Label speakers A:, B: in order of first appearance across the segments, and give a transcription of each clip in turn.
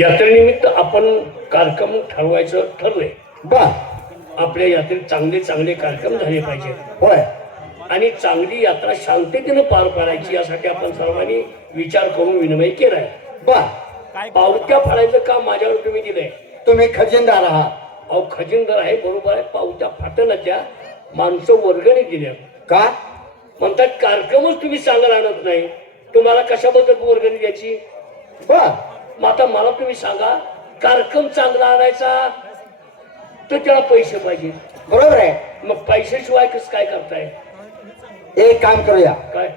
A: यात्रेनिमित्त आपण कार्यक्रम ठरवायचं ठरलंय.
B: बर.
A: आपल्या यात्रेत चांगले चांगले कार्यक्रम झाले पाहिजे.
B: होय.
A: आणि चांगली यात्रा शांततेनं पार पाडायची यासाठी आपण सर्वांनी विचार करून विनिमय केलाय.
B: बर.
A: पावत्या फाडायचं काम माझ्यावर तुम्ही दिलंय.
B: तुम्ही खजिनदार आहात.
A: अहो खजिनदार आहे बरोबर आहे. पावत्या फाटल त्या माणसं वर्गणी दिल्या.
B: का?
A: म्हणतात कार्यक्रमच तुम्ही चांगला आणत नाही. तुम्हाला कशाबद्दल वर्गणी द्यायची?
B: बर.
A: मग आता मला तुम्ही सांगा कार्यक्रम चांगला आणायचा तर त्याला पैसे पाहिजे.
B: बरोबर आहे.
A: मग पैशाशिवाय कसं काय करताय?
B: एक काम करूया.
A: काय?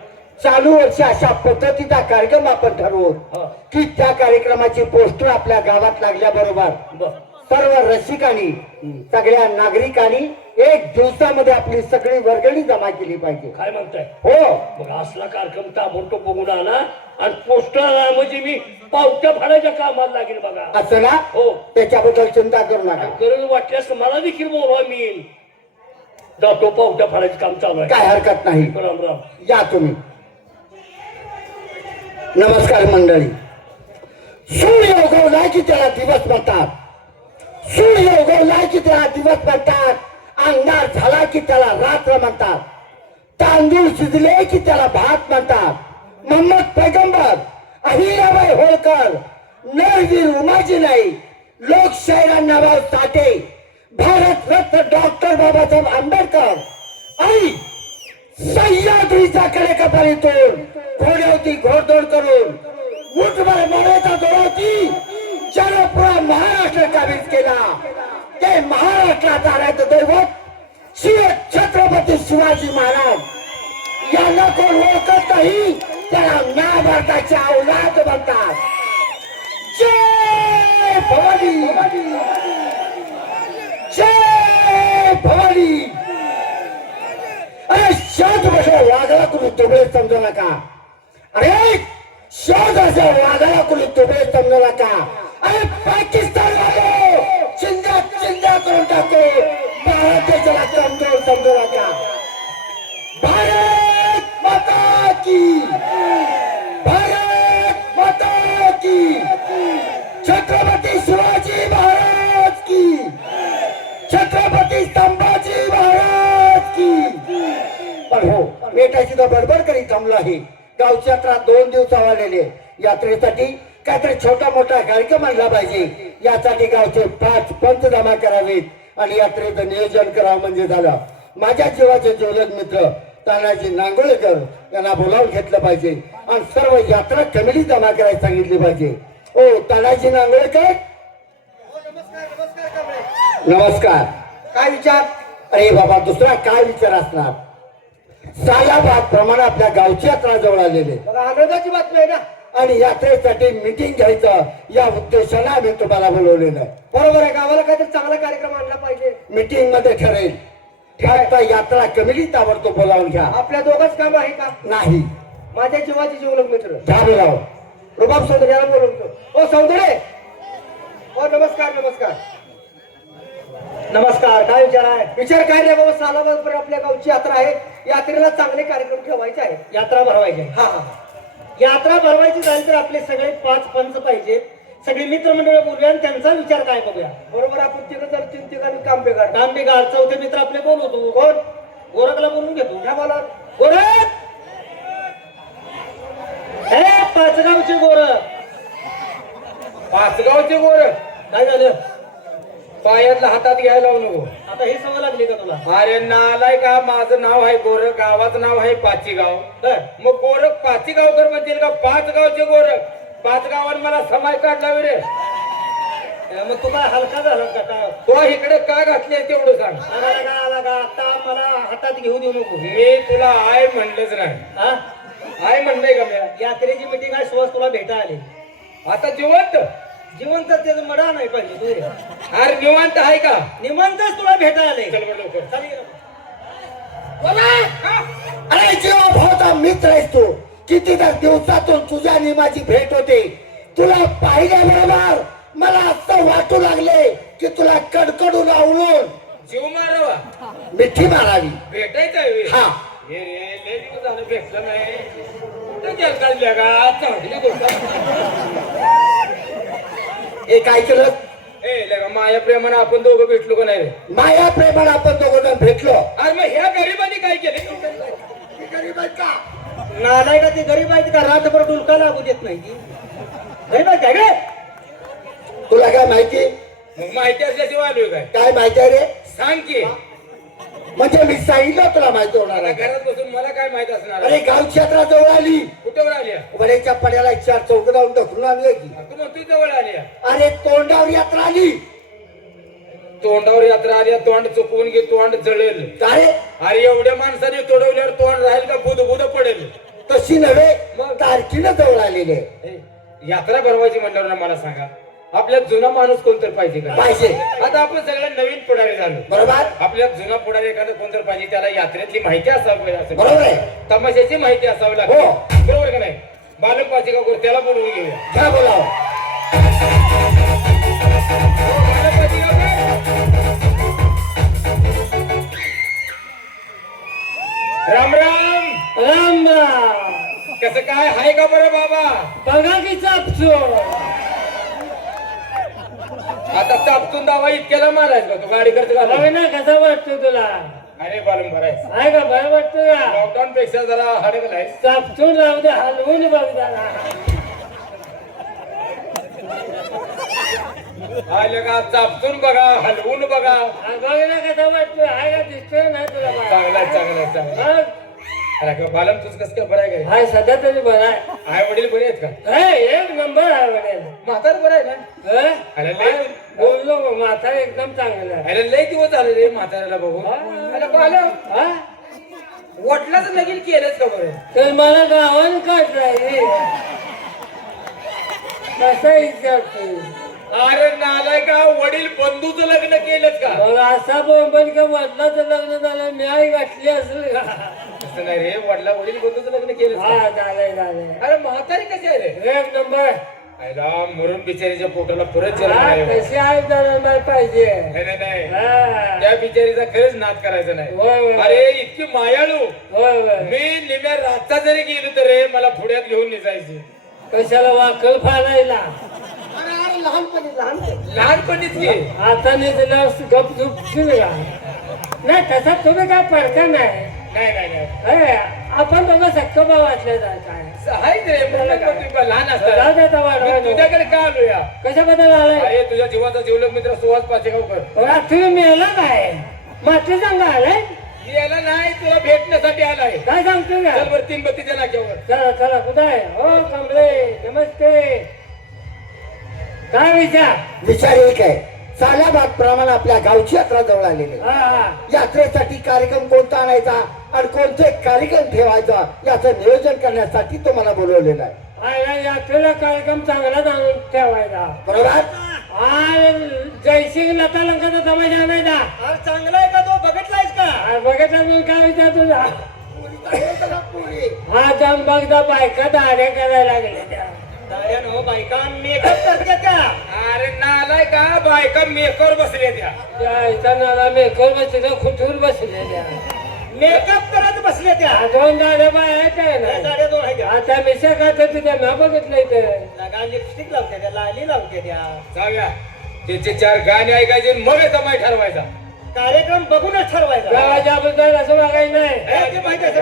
B: चालू वर्षी अशा पद्धतीचा कार्यक्रम आपण ठरवू.
A: हा.
B: की त्या कार्यक्रमाची पोस्टर आपल्या गावात लागल्याबरोबर
A: बर.
B: सर्व रसिकांनी सगळ्या नागरिकांनी एक दिवसामध्ये आपली सगळी वर्गणी जमा केली पाहिजे.
A: काय म्हणताय?
B: हो.
A: मग असला कार्यक्रम ताबडतोब बघून आणा आणि पोस्टर आणा म्हणजे मी पावत्या फाडायच्या कामाला लागेल बघा.
B: असं ना?
A: हो.
B: त्याच्याबद्दल चिंता करू नका.
A: गरज वाटल्यास मला देखील बोलवा मी. जातो पावत्या फाडायचं काम चालू आहे.
B: काय हरकत नाही.
A: राम राम.
B: या तुम्ही. नमस्कार मंडळी. सूर्य उगवला की त्याला दिवस म्हणतात? सूर्य उगवला की त्याला दिवस म्हणतात? अंगार झाला की त्याला रात्र म्हणतात. तांदूळ शिजले की त्याला भात म्हणतात. मोहम्मद पैगंबर अहिराबाई होळकर नरवीर उमाजी नाही लोकशाहीला नवाब साठे भारत रत्न डॉक्टर बाबासाहेब आंबेडकर. आई सह्याद्रीच्या कडेकपारीतून घोड्यावती घोडदोड करून मुठभर मोठ्याचा दोरावती जनपुरा पुरा महाराष्ट्र काबीज केला. ते महाराष्ट्रात आराध्य दैवत श्री छत्रपती शिवाजी महाराज. यांना कोण ओळखत नाही त्याला महाभारताचे औलाद म्हणतात. जय भवानी. जय भवानी. अरे शोध बसा वादळा कुणी तुबळे समजू नका. अरे शांत बसा वाघाला कुणी तुबळे समजू नका. अरे पाकिस्तान भारत माता की। भारत माता की। छत्रपती शिवाजी महाराज की। छत्रपती संभाजी महाराज की। पण हो बेटाची तर बडबड करीत थांबलो आहे. गावची यात्रा दोन दिवस आलेले यात्रेसाठी काहीतरी छोटा मोठा कार्यक्रम आणला पाहिजे. यासाठी गावचे पाच पंच जमा करावेत आणि यात्रेचं नियोजन करावं म्हणजे झालं. माझ्या जीवाचे ज्वलक मित्र तानाजी नांगोळेकर यांना बोलावून घेतलं पाहिजे. आणि सर्व यात्रा कमिटी जमा करायला सांगितली पाहिजे. ओ तानाजी नांगोळेकर? नमस्कार. काय विचार? अरे बाबा दुसरा काय विचार असणार? सालाबाद प्रमाणे आपल्या गावची यात्रा जवळ आलेली.
C: आनंदाची बातमी आहे ना?
B: आणि यात्रेसाठी मिटिंग घ्यायचं या उद्देशाने आम्ही तुम्हाला बोलवलेलं
C: बरोबर आहे गावाला काहीतरी चांगला कार्यक्रम आणला पाहिजे.
B: मिटिंगमध्ये ठरेल. आता यात्रा कमिटी ताबडतोब बोलावून घ्या.
C: आपल्या दोघंच काम आहे का?
B: नाही.
C: माझ्या जीवाचे जीवलग मित्र.
B: घ्या बोलाव.
C: रुबाब सौंदर्य याला बोलवतो ओ सौंदर्य! ओ नमस्कार नमस्कार. नमस्कार काय विचार आहे? विचार काय नाही बाबा सालाबाद आपल्या गावची यात्रा आहे. यात्रेला चांगले कार्यक्रम ठेवायचे आहे
D: यात्रा भरवायची.
C: हा हा.
D: यात्रा भरवायची झाली तर आपले सगळे पाच पंच पाहिजे. सगळे मित्रमंडळ बोलूया आणि त्यांचा विचार काय बघूया.
C: बरोबर आपण तिघं जर तीन ठिकाणी काम बेकार
D: काम बिघाड चौथे मित्र आपले बोलवतो
C: कोण?
D: गोरखला बोलून घेतो.
C: घ्या मला
D: गोरख! हे पाचगावचे गोरख.
E: पाचगावचे गोर
D: काय झालं?
E: पायातला हातात घ्यायला लावू नको.
D: आता हे सवय लागली का तुला?
E: अरे नालाय का? माझं नाव आहे गोरख गावाचं नाव आहे पाचीगाव. मग गोरख पाचीगावकर म्हणतील का? पाच गावचे गोरख. पाच गावात मला समाय काढला रे
D: मग तू काय हलका झाला का काय?
E: तो इकडे का घातले तेवढं सांग.
D: आला का आला का? आता मला हातात घेऊ देऊ नको.
E: मी तुला आय म्हणलंच नाही.
D: हा?
E: आय म्हणलंय का मी?
D: यात्रेची मिटिंग आहे सुवास तुला भेटा आली.
E: आता जिवंत?
D: जिवंत त्याचं मडा नाही पाहिजे तू.
E: अरे निवांत आहे का?
D: निमंतच तुला भेटा आले.
E: चल बरं लवकर.
D: चालेल.
B: अरे जेव्हा भाऊचा मित्र आहेस तू कितीदा दिवसातून तुझ्या आणि माझी भेट होते? तुला पाहिल्याबरोबर मला असं वाटू लागले की तुला कडकडून आवळून
E: जीव मारावा.
B: मिठी मारावी.
E: भेटायचं आहे
B: हा.
E: हे रे लय दिवस झालं भेटलं नाही. कुठं गेलता जगा चांगली गोष्ट.
B: हे काय केलं?
E: ए लगा माया प्रेमानं आपण दोघं भेटलो का नाही रे?
B: माया प्रेमाला आपण दोघं जण भेटलो.
E: आज मग ह्या गरिबांनी काय केले?
B: का?
D: नालाय का ते गरीब आहेत का? रातभर डुलका लागू देत नाही. ती गरीब आहेत काय गे
B: तुला काय माहिती?
E: मग माहिती असल्याशिवाय आलोय काय?
B: काय माहिती आहे रे?
E: सांग की.
B: म्हणजे मी सांगितलं तुला माहिती होणार
E: आता
B: आहे
E: घरात बसून मला काय माहीत असणार
B: अरे गावची यात्रा जवळ आली.
E: कुठं आली
B: वड्याच्या पड्याला चार चौक जाऊन ढकलून आणली की.
E: तू म्हणतोय जवळ आली
B: अरे तोंडावर यात्रा आली.
E: तोंडावर यात्रा आली तोंड चुकवून घे तोंड जळेल.
B: काय?
E: अरे एवढ्या माणसाने तोंड
B: तशी नव्हे
E: मग?
B: तारखीनं जवळ आलेली आहे.
E: ए, यात्रा भरवायची म्हटल्यावर ना मला सांगा आपल्यात जुना माणूस कोणतर पाहिजे का?
B: पाहिजे.
E: आता आपण सगळे नवीन पुढारी झालो.
B: बरोबर?
E: आपल्यात जुना पुढारी एखादं कोणतर पाहिजे त्याला यात्रेतली माहिती असावी असं.
B: बरोबर आहे.
E: तमाशाची माहिती असावी लागते
B: हो.
E: बरोबर का नाही? बालक पाहिजे का करू त्याला बोलवून घेऊया.
B: घ्या बोलाव
E: बालक? राम राम.
F: राम राम.
E: कसं काय? हाय का बरं बाबा?
F: बघा की चापसो
E: आता चापतून दावा इतक्याला मारायचा का? तू गाडी करतो का
F: बघ ना कसा वाटतो तुला?
E: अरे बालम भरायचं
F: आहे का बरं वाटतं का?
E: लॉकडाऊन पेक्षा जरा हडकला आहे
F: चापसून राहू दे हलवून बघ जरा.
E: आलं का? चापतून बघा हलवून बघा.
F: बघ ना कसा वाटतो. आहे का दिसतोय ना तुला.
E: चांगला आहे, चांगला आहे, चांगला आहे.
F: बघ.
E: अरे का बालम तुझ कसं काय बरं आहे
F: हाय सध्या तरी बरं आहे.
E: काय आई वडील बरे आहेत का?
F: एक नंबर आहे वडील.
E: म्हातार बरं आहे ना?
F: हे?
E: अरे लय
F: बोललो मग, एकदम चांगला आहे.
E: अरे लय दिवस झाले रे म्हाताऱ्याला बघू अरे बालम
F: हा?
E: वडिलाचं लगीन केलंच का बरं?
F: तर मला गावान काढलाय रे. कसा विचारतोय
E: अरे नालाय का वडील बंधूचं लग्न केलंच का?
F: मग असा बोंबल का वडिलाचं लग्न झालं? मी आई घातली असेल का?
E: असं नाही रे. वडिला वडील बंधूचं लग्न केलं
F: हा झालंय झालंय.
E: अरे म्हातारी कशी आहे रे?
F: एक नंबर.
E: आयला मरून बिचारीच्या पोटाला परत जन्म
F: हा,
E: नाही
F: जरा पाहिजे.
E: नाही नाही, नाही.
F: हा.
E: त्या बिचारीचा खरंच नाद करायचा नाही.
F: होय, होय.
E: अरे इतकी मायाळू.
F: होय होय.
E: मी निम्या रातचा जरी गेलो तर रे मला पुढ्यात घेऊन निघायची.
F: कशाला वाकल फाडायला?
B: लहानपणी लहानपणी.
E: लहानपणीच की.
F: आता नाही दिला गप झुपशील का नाही तसा तुम्ही काय पडका नाही.
E: नाही नाही नाही.
F: आपण दोघं सक्क भाव असले काय?
E: हाय रे पण तुम्ही लहान
F: जाऊ.
E: तुझ्याकडे का आलो या?
F: कशाबद्दल आलाय?
E: अरे तुझ्या जीवाचा जीवलग मित्र सुहास पाचेगावकर.
F: रात्री मेला काय? मात्र सांगा आलाय?
E: याला नाही तुला भेटण्यासाठी आलाय.
F: काय सांगतो का?
E: चल बर तीन बत्तीच्या नाक्यावर.
F: चला चला कुठं आहे? हो कमले नमस्ते. काय विचार?
B: विचार एक आहे. साल्या भाग प्रमाणे आपल्या गावची यात्रा जवळ आलेली आहे.
F: हा हा.
B: यात्रेसाठी कार्यक्रम कोणता आणायचा? आणि कोणते कार्यक्रम ठेवायचा याचं नियोजन करण्यासाठी तो मला बोलवलेला आहे.
F: आयला यात्रेला कार्यक्रम चांगलाच आणून ठेवायचा.
B: बरोबर?
F: जयसिंग लता लंकाचा तमाशा आणायचा
D: अरे चांगला आहे का तो? बघितलायस का?
F: आज बघितला मी काय विचार तुझा? हा जाऊन बघता बायका दाड्या करायला लागल्या त्या.
D: नो बायका मेकअप करते त्या.
E: अरे नालाय का? बायका मेकर बसले त्या.
F: त्या इथं नाला मेकर बसलेल्या खुटूर बसलेल्या
D: मेकअप करत बसले त्या.
F: दोन दाड्या बाय आहेत काय
D: त्या
F: आता मिशा खात तिथे मी बघितलं इथं.
D: लगा लिपस्टिक लावते त्या लाली लावते त्या.
E: जाऊया. त्याचे चार गाणे ऐकायचे आणि मग समाय ठरवायचा.
D: कार्यक्रम बघूनच ठरवायचा.
F: गावाच्या बद्दल असं बघायचं नाही.
D: हे ते माहिती आहे